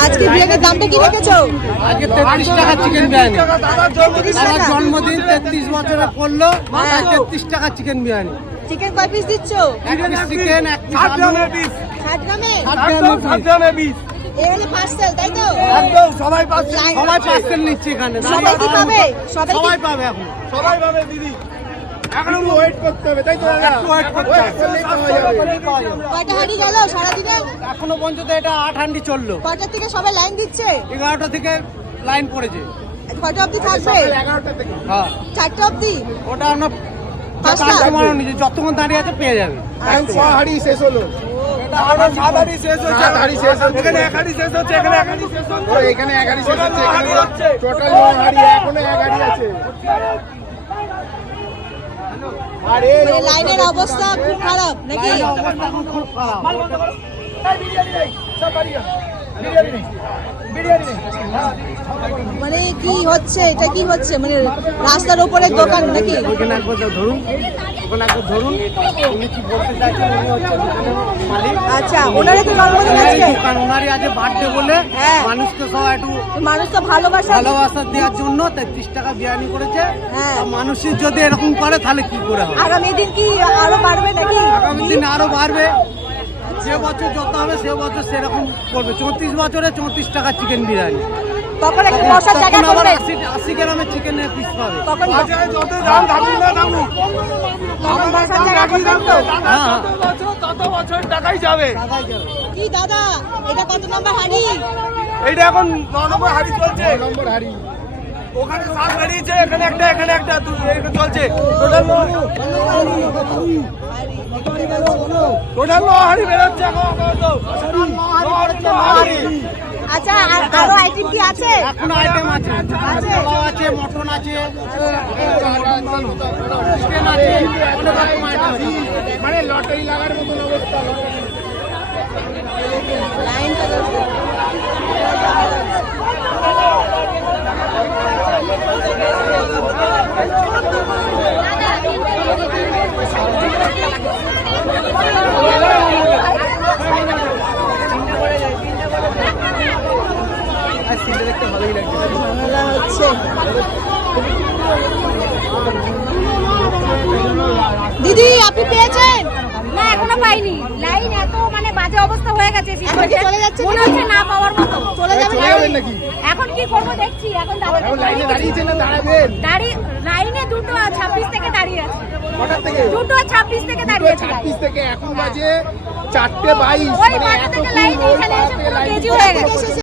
আজকে বিরিয়ানির দামটা কি রেখেছো? আজকে 33 টাকা চিকেন বিরিয়ানি। দাদার জন্মদিন 33 বছরে পড়লো, 33 টাকা চিকেন বিরিয়ানি। চিকেন কয় পিস দিচ্ছ? চিকেন 60 গ্রামে? 60 গ্রামে পিস। এই হলো পার্সেল, তাই তো? একদম সবাই পার্সেল নিচ্ছে এখানে। সবাই কি পাবে? সবাই পাবে এখন। সবাই পাবে দিদি। এখন ওয়েট করতে হবে, তাই তো? একটু ওয়েট করতে হবে। কয়টা হাঁড়ি গেল সারাদিনে? এখনো পর্যন্ত এটা 8 হান্ডি চললো। কয়টা থেকে সবাই লাইন দিচ্ছে? 11টা থেকে লাইন পড়েছে। কয়টা অবধি থাকবে? 11টা থেকে। হ্যাঁ, 4টা অবধি? ওটা আমরা 5টা? কাস্টমার নিজে যতক্ষণ দাঁড়িয়ে আছে পেয়ে যাবে। আচ্ছা। হাঁড়ি শেষ হলো। এখানে 1 হাঁড়ি শেষ হচ্ছে, এখানে 1 হাঁড়ি শেষ হচ্ছে, এখানে 1 হাঁড়ি শেষ হচ্ছে, এখানে 1 হাঁড়ি শেষ হচ্ছে, এখানে টোটাল 9 হাঁড়ি, এখনো 1 হাঁড়ি আছে। আরে মানে লাইনের অবস্থা খুব খারাপ নাকি? অবস্থা এখন খুব খারাপ। মানে কি হচ্ছে, এটা কি হচ্ছে? মানে রাস্তার উপরে দোকান নাকি? ওখানে একবার ধরুন, ওখানে একবার ধরুন, উনি কি বলতে চাইছেন? উনি হচ্ছে দোকানের মালিক। আচ্ছা, ওনারা কি জন্মদিন আজকে? দোকান ওনারই আছে বার্থডে বলে, হ্যাঁ। মানুষকে সব একটু মানুষ তো ভালোবাসা দেওয়ার জন্য 33 টাকা বিরিয়ানি করেছে। হ্যাঁ। তা মানুষের যদি এরকম করে তাহলে কি করে হবে? আগামী দিন কি আরো বাড়বে নাকি? আগামী দিন আরো বাড়বে। যে বছর যত হবে সে বছর সেরকম করবে। 34 বছরে 34 টাকা চিকেন বিরিয়ানি। তখন একটু বসার জায়গা তখন আবার করবে? 80 গ্রামের চিকেনের পিস পাবে। তখন যত দাম থাকুক না থাকুক, তখন বসার জায়গা করবেন তো? হ্যাঁ, তত বছর টাকাই যাবে। কি দাদা, এটা কত নম্বর হাঁড়ি? এইটা এখন 9 নম্বর হাঁড়ি চলছে। 9 নম্বর হাঁড়ি। ওখানে 7 হাঁড়ি আছে, এখানে একটা, এখানে একটা, এটা চলছে। টোটাল 9 হাঁড়ি বেরোচ্ছে এখন। আচ্ছা, আরো আইটেম কি আছে? এখনো আইটেম আছে, পোলাও আছে, মটন আছে, চিকেন আছে, অনেক রকম আইটেম আছে। মানে লটারি লাগার মতন অবস্থা। লাইনটা দেখতে ভালোই লাগছে। ঝামেলা হচ্ছে। দিদি, আপনি পেয়েছেন? না, এখনো পাইনি। লাইন এত মানে বাজে অবস্থা হয়ে গেছে, এখন কি চলে যাচ্ছে? মনে হচ্ছে না পাওয়ার মতো। চলে যাবেন নাকি? এখন কি করবো দেখছি। এখন লাইনে দাঁড়িয়েছেন না দাঁড়াবেন? লাইনে 2:26 থেকে দাঁড়িয়ে আছে। কটার থেকে? 2:26 থেকে দাঁড়িয়ে আছে। 26 থেকে এখন বাজে 4:22। ওই মাথা থেকে লাইন এখানে এসে পুরো কেজি হয়ে গেছে।